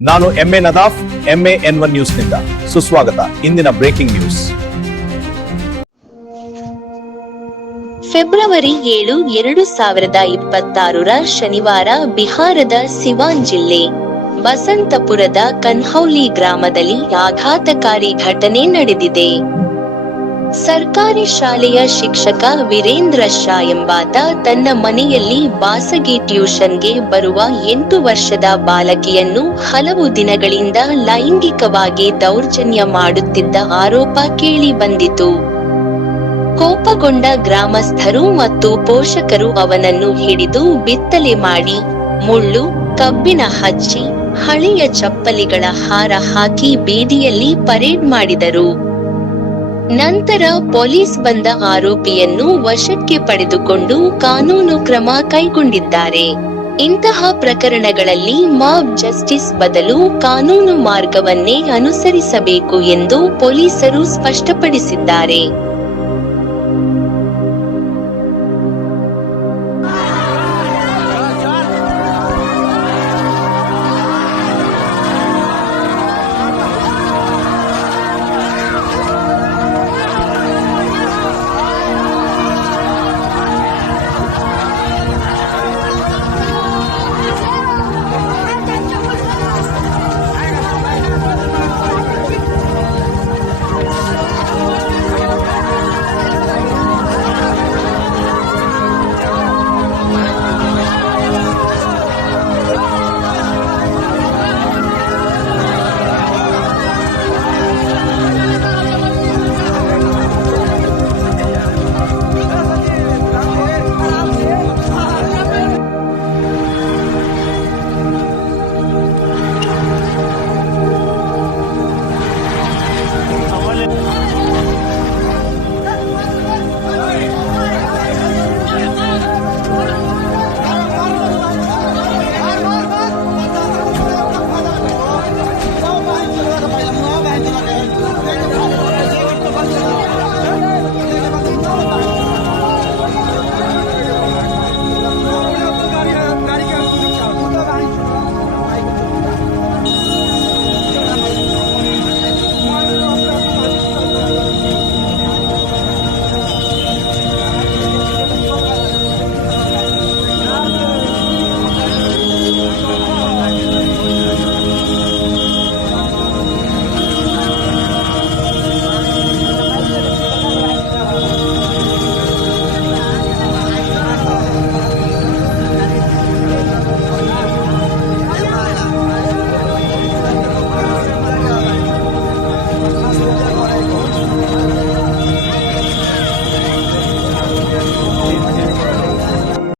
ನಾನು MA Nadaf, MA N1 ನ್ಯೂಸ್ನಿಂದ ಸುಸ್ವಾಗತ. ಇಂದಿನ ಬ್ರೇಕಿಂಗ್ ನ್ಯೂಸ್. ಫೆಬ್ರವರಿ 7, 2026 ಶನಿವಾರ ಬಿಹಾರದ ಸಿವಾನ್ ಜಿಲ್ಲೆ ಬಸಂತಪುರದ ಕನ್ಹೌಲಿ ಗ್ರಾಮದಲ್ಲಿ ಆಘಾತಕಾರಿ ಘಟನೆ ನಡೆದಿದೆ. ಸರ್ಕಾರಿ ಶಾಲೆಯ ಶಿಕ್ಷಕ ವೀರೇಂದ್ರ ಶಾ ಎಂಬಾತ ತನ್ನ ಮನೆಯಲ್ಲಿ ಬಾಸಗಿ ಟ್ಯೂಷನ್ಗೆ ಬರುವ 8 ವರ್ಷದ ಬಾಲಕಿಯನ್ನು ಹಲವು ದಿನಗಳಿಂದ ಲೈಂಗಿಕವಾಗಿ ದೌರ್ಜನ್ಯ ಮಾಡುತ್ತಿದ್ದ ಆರೋಪ ಕೇಳಿ ಬಂದಿತು. ಕೋಪಗೊಂಡ ಗ್ರಾಮಸ್ಥರು ಮತ್ತು ಪೋಷಕರು ಅವನನ್ನು ಹಿಡಿದು ಬಿತ್ತಲೆ ಮಾಡಿ, ಮುಳ್ಳು, ಕಬ್ಬಿಣ ಹಚ್ಚಿ, ಹಳೆಯ ಚಪ್ಪಲಿಗಳ ಹಾರ ಹಾಕಿ ಬೀದಿಯಲ್ಲಿ ಪರೇಡ್ ಮಾಡಿದರು. ನಂತರ ಪೊಲೀಸ್ ಬಂದ ಆರೋಪಿಯನ್ನು ವಶಕ್ಕೆ ಪಡೆದುಕೊಂಡು ಕಾನೂನು ಕ್ರಮ ಕೈಗೊಂಡಿದ್ದಾರೆ. ಇಂತಹ ಪ್ರಕರಣಗಳಲ್ಲಿ ಮಾಬ್ ಜಸ್ಟಿಸ್ ಬದಲು ಕಾನೂನು ಮಾರ್ಗವನ್ನೇ ಅನುಸರಿಸಬೇಕು ಎಂದು ಪೊಲೀಸರು ಸ್ಪಷ್ಟಪಡಿಸಿದ್ದಾರೆ.